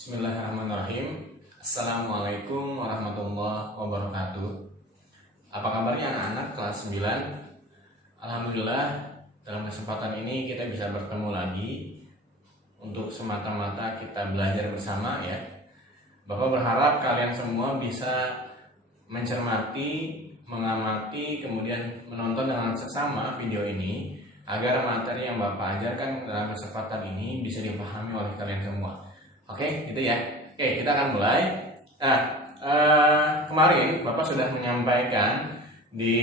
Bismillahirrahmanirrahim. Assalamualaikum warahmatullahi wabarakatuh. Apa kabarnya anak-anak kelas 9? Alhamdulillah, dalam kesempatan ini kita bisa bertemu lagi untuk semata-mata kita belajar bersama ya. Bapak berharap kalian semua bisa mencermati, mengamati, kemudian menonton dengan seksama video ini agar materi yang Bapak ajarkan dalam kesempatan ini bisa dipahami oleh kalian semua. Oke, gitu ya. Oke, kita akan mulai. Nah, kemarin Bapak sudah menyampaikan di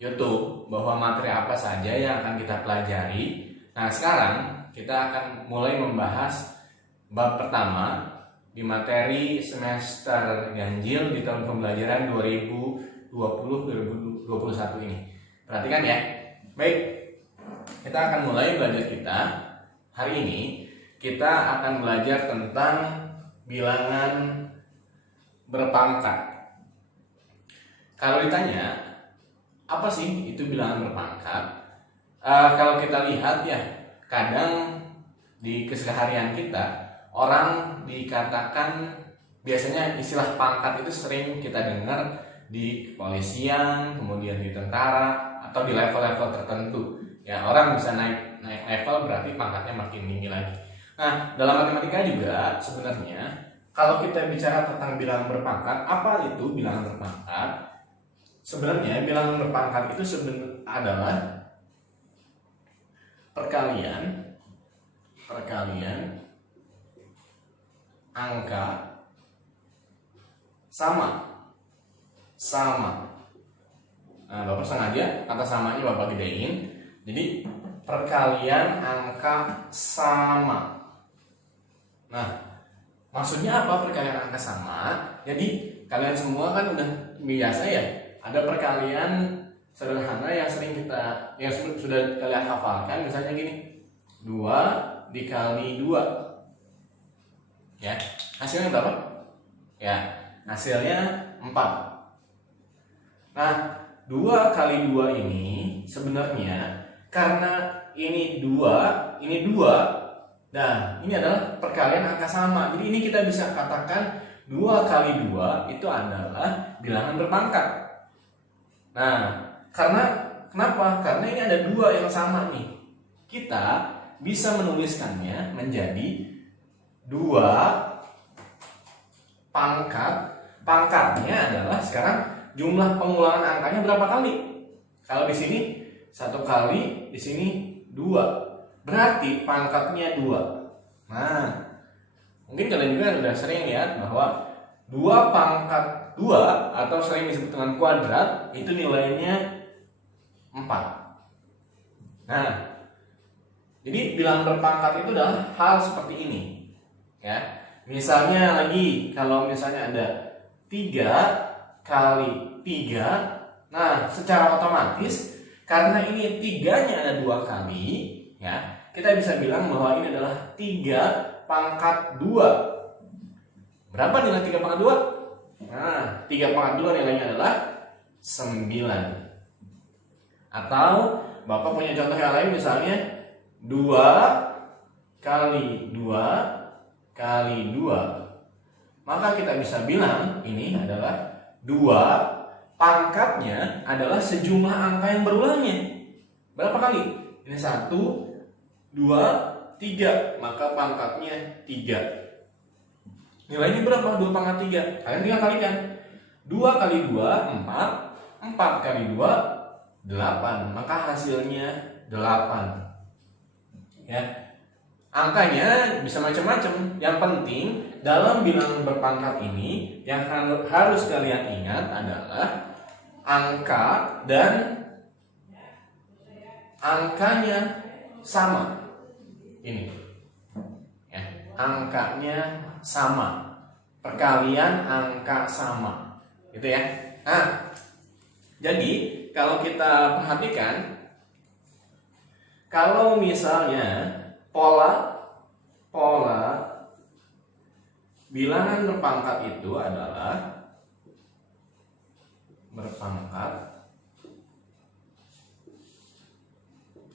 YouTube bahwa materi apa saja yang akan kita pelajari. Nah, sekarang kita akan mulai membahas bab pertama di materi semester ganjil di tahun pembelajaran 2020-2021 ini. Perhatikan ya. Baik, kita akan mulai belajar kita hari ini. Kita akan belajar tentang bilangan berpangkat. Kalau ditanya, apa sih itu bilangan berpangkat? Kalau kita lihat ya, kadang di keseharian kita, orang dikatakan biasanya istilah pangkat itu sering kita dengar di kepolisian, kemudian di tentara, atau di level-level tertentu. Ya, orang bisa naik level berarti pangkatnya makin tinggi lagi. Nah, dalam matematika juga sebenarnya kalau kita bicara tentang bilangan berpangkat, apa itu bilangan berpangkat? Sebenarnya bilangan berpangkat itu adalah perkalian angka sama. Nah, Bapak sengaja kata samanya Bapak gedein. Jadi perkalian angka sama. Nah, maksudnya apa perkalian angka sama? Jadi kalian semua kan udah biasa ya, ada perkalian sederhana yang sudah kalian hafalkan, misalnya gini, 2 dikali 2 ya, hasilnya berapa? Ya, hasilnya 4. Nah, 2 kali 2 ini sebenarnya karena ini 2, ini 2. Nah, ini adalah perkalian angka sama. Jadi ini kita bisa katakan 2 kali 2 itu adalah bilangan berpangkat. Nah, kenapa? Karena ini ada 2 yang sama nih. Kita bisa menuliskannya menjadi 2 pangkat. Pangkatnya adalah sekarang jumlah pengulangan angkanya berapa kali? Kalau di sini 1 kali, di sini 2. Berarti pangkatnya 2. Nah, mungkin kalian juga sudah sering lihat bahwa 2 pangkat 2 atau sering disebut dengan kuadrat itu nilainya 4. Nah, jadi bilangan berpangkat itu adalah hal seperti ini. Ya. Misalnya lagi, kalau misalnya ada 3 kali 3, nah secara otomatis karena ini 3-nya ada 2 kali, ya, kita bisa bilang bahwa ini adalah 3 pangkat 2. Berapa nilai 3 pangkat 2? Nah, 3 pangkat 2 nilainya adalah 9. Atau Bapak punya contoh yang lain, misalnya 2 kali 2 kali 2. Maka kita bisa bilang ini adalah 2 pangkatnya adalah sejumlah angka yang berulangnya. Berapa kali? Ini 1, 2, 3, maka pangkatnya 3. Nilainya berapa? 2 pangkat 3. Kalian tinggal kalikan. 2 kali 2, 4. 4 kali 2, 8. Maka hasilnya 8. Ya. Angkanya bisa macam-macam. Yang penting dalam bilangan berpangkat ini yang harus kalian ingat adalah angka dan angkanya sama. Ini ya, angkanya sama, perkalian angka sama, gitu ya. Nah, jadi kalau kita perhatikan, kalau misalnya pola bilangan berpangkat itu adalah berpangkat.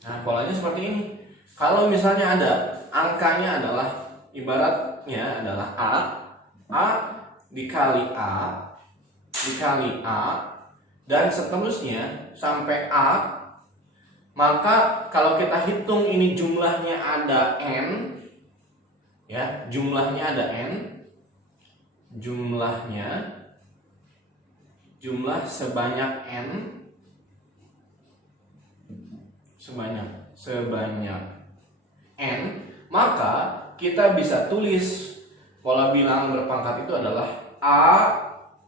Nah, polanya seperti ini. Kalau misalnya ada angkanya adalah ibaratnya adalah A dikali A, dan seterusnya sampai A. Maka kalau kita hitung ini jumlahnya ada N, ya, jumlahnya ada N, jumlah sebanyak N, sebanyak N, maka kita bisa tulis pola bilangan berpangkat itu adalah A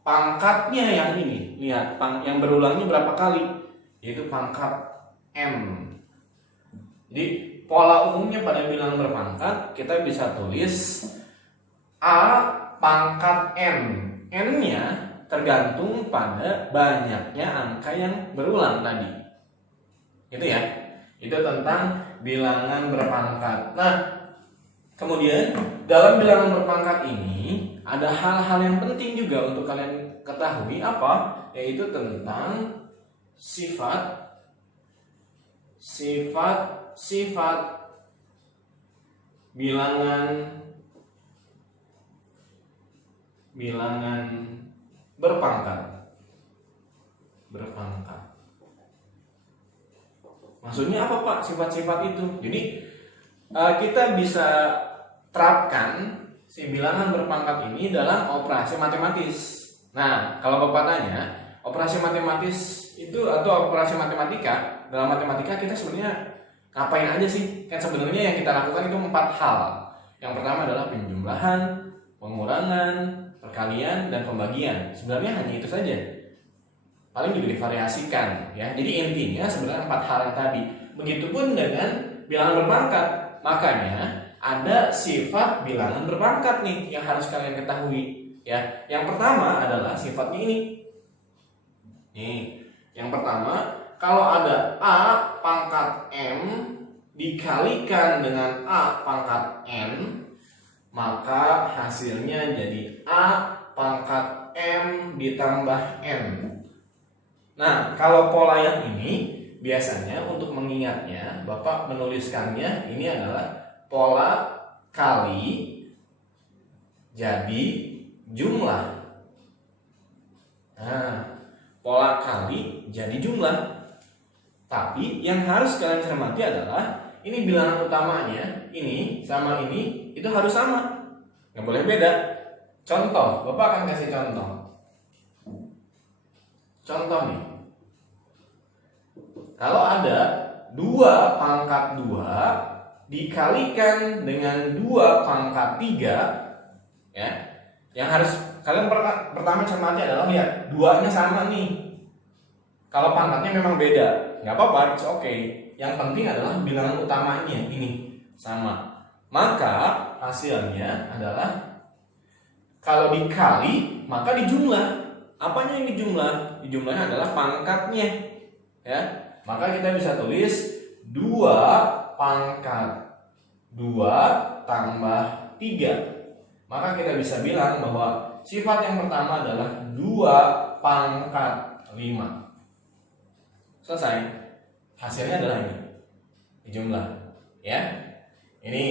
pangkatnya yang ini. Lihat, yang berulangnya berapa kali? Yaitu pangkat M. Jadi pola umumnya pada bilangan berpangkat kita bisa tulis A pangkat M. N-nya tergantung pada banyaknya angka yang berulang tadi. Gitu ya. Itu tentang bilangan berpangkat. Nah, kemudian dalam bilangan berpangkat ini ada hal-hal yang penting juga untuk kalian ketahui, apa? Yaitu tentang sifat bilangan berpangkat. Maksudnya apa, Pak, sifat-sifat itu? Jadi kita bisa terapkan si bilangan berpangkat ini dalam operasi matematis. Nah, kalau Bapak tanya, operasi matematis itu atau operasi matematika, dalam matematika kita sebenarnya ngapain aja sih? Kan sebenarnya yang kita lakukan itu 4 hal. Yang pertama adalah penjumlahan, pengurangan, perkalian, dan pembagian. Sebenarnya hanya itu saja. Paling juga divariasikan, ya. Jadi intinya sebenarnya 4 hal yang tadi. Begitupun dengan bilangan berpangkat. Makanya ada sifat bilangan berpangkat nih yang harus kalian ketahui, ya. Yang pertama adalah sifatnya ini. Nih, yang pertama, kalau ada A pangkat M dikalikan dengan A pangkat N, maka hasilnya jadi A pangkat M ditambah N. Nah, kalau pola yang ini biasanya untuk mengingatnya, Bapak menuliskannya ini adalah pola kali jadi jumlah. Nah, pola kali jadi jumlah. Tapi yang harus kalian cermati adalah ini bilangan utamanya, ini sama ini itu harus sama, nggak boleh beda. Contoh, Bapak akan kasih contoh. Contoh nih, kalau ada 2 pangkat 2 dikalikan dengan 2 pangkat 3, ya, yang harus kalian pertama cermati adalah lihat 2-nya sama nih. Kalau pangkatnya memang beda, nggak apa-apa, it's okay. Yang penting adalah bilangan utamanya ini sama. Maka hasilnya adalah kalau dikali maka dijumlah. Apanya yang dijumlah? Dijumlahnya adalah pangkatnya, ya. Maka kita bisa tulis 2 pangkat 2 tambah 3. Maka kita bisa bilang bahwa sifat yang pertama adalah 2 pangkat 5. Selesai. Hasilnya adalah ini. Dijumlah, ya. Ini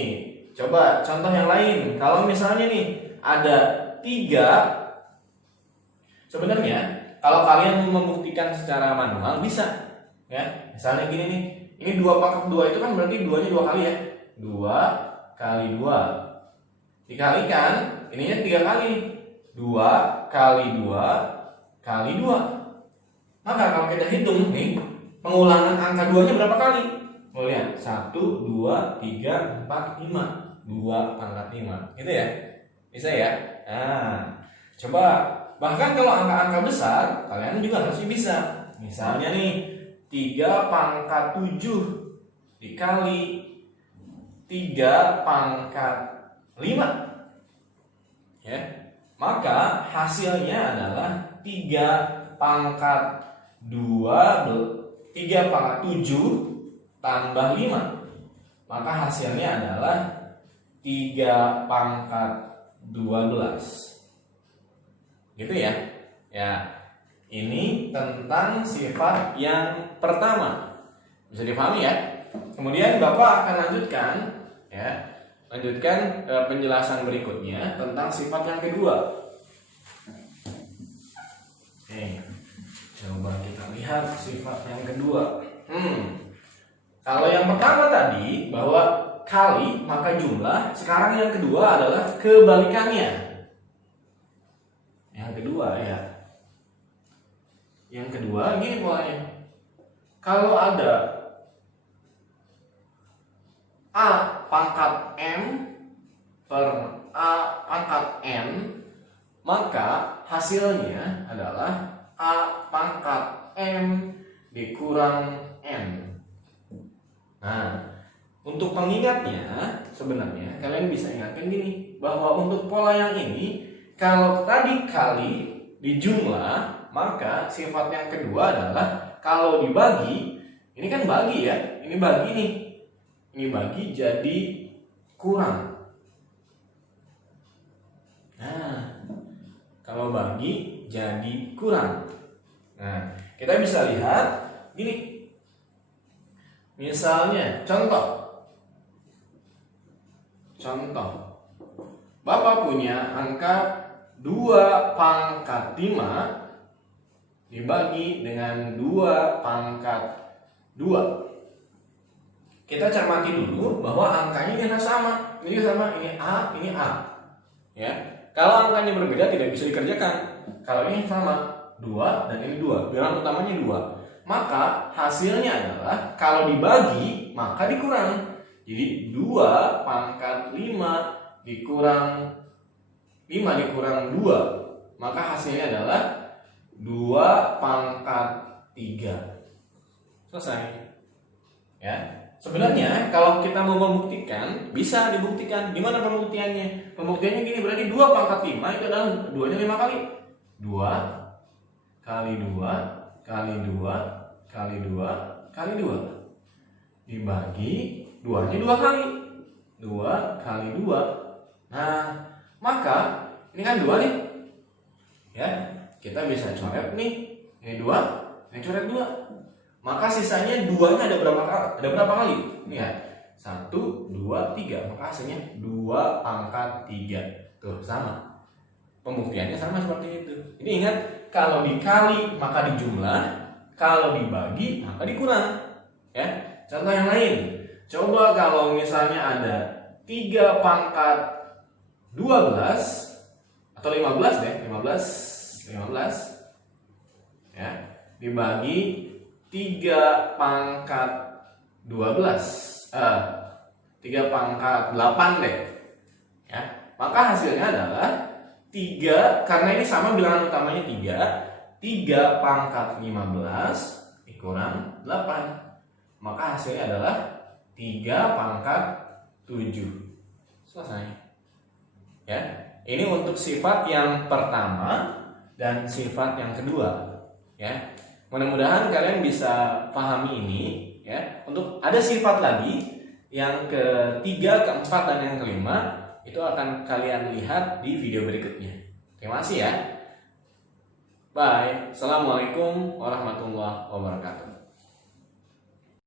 coba contoh yang lain. Kalau misalnya nih ada 3, sebenarnya kalau kalian membuktikan secara manual bisa, ya. Misalnya gini nih, ini 2 pangkat 2 itu kan berarti 2-nya 2 kali, ya. 2 kali 2 dikalikan ininya 3 kali, 2 kali 2 kali 2. Maka kalau kita hitung nih, pengulangan angka 2-nya berapa kali? Mau lihat, 1, 2, 3, 4, 5. 2 pangkat 5, gitu ya. Bisa ya? Nah, coba bahkan kalau angka-angka besar kalian juga masih bisa. Misalnya nih 3 pangkat 7 dikali 3 pangkat 5, ya. Maka hasilnya adalah 3 pangkat 7 tambah 5. Maka hasilnya adalah 3 pangkat 12. Gitu ya. Ya. Ini tentang sifat yang pertama. Bisa dipahami ya? Kemudian Bapak akan lanjutkan, ya. lanjutkan penjelasan berikutnya tentang sifat yang kedua. Coba kita lihat sifat yang kedua. Kalau yang pertama tadi bahwa kali maka jumlah, sekarang yang kedua adalah kebalikannya. Yang kedua ya. Yang kedua gini polanya. Kalau ada A pangkat M per A pangkat N, maka hasilnya adalah A pangkat M dikurang N. Nah, untuk pengingatnya sebenarnya kalian bisa ingatkan gini, bahwa untuk pola yang ini kalau tadi kali dijumlah, maka sifat yang kedua adalah kalau dibagi, ini kan bagi ya, ini bagi nih, ini bagi jadi kurang. Nah, kalau bagi jadi kurang. Nah, kita bisa lihat gini. Misalnya, contoh. Bapak punya angka 2 pangkat 5 dibagi dengan 2 pangkat 2. Kita cermati dulu bahwa angkanya ini sama. Ini sama, ini A, ini A. Ya. Kalau angkanya berbeda tidak bisa dikerjakan. Kalau ini sama, 2 dan ini 2. Bilangan utamanya 2. Maka hasilnya adalah kalau dibagi maka dikurang. Jadi 2 pangkat 5 dikurang 5 dikurang 2, maka hasilnya adalah 2 pangkat 3. Selesai. Ya. Sebenarnya kalau kita mau membuktikan, bisa dibuktikan. Gimana pembuktiannya? Pembuktiannya gini, berarti 2 pangkat 5 itu adalah 2-nya 5 kali. 2 kali 2 kali 2 kali 2 kali 2 dibagi 2-nya 2 kali. 2 kali 2. Nah, maka ini kan 2 nih. Ya, kita bisa coret nih. Ini 2, ini coret 2. Maka sisanya 2-nya ada berapa kali? Ini ya. 1 2 3. Maka hasilnya 2 pangkat 3. Tuh, sama. Pembuktiannya sama seperti itu. Ini ingat, kalau dikali maka dijumlah, kalau dibagi maka dikurang. Ya. Contoh yang lain. Coba kalau misalnya ada 3 pangkat 12 atau 15 deh, 15 ya, dibagi 3 pangkat 12 3 pangkat 8 deh. Ya. Maka hasilnya adalah 3, karena ini sama bilangan utamanya 3 pangkat 15 dikurang 8. Maka hasilnya adalah 3 pangkat 7. Selesai. Ya. Ini untuk sifat yang pertama dan sifat yang kedua. Ya. Mudah-mudahan kalian bisa pahami ini. Ya. Untuk ada sifat lagi yang ketiga, keempat, dan yang kelima, itu akan kalian lihat di video berikutnya. Terima kasih ya. Bye. Assalamualaikum warahmatullahi wabarakatuh.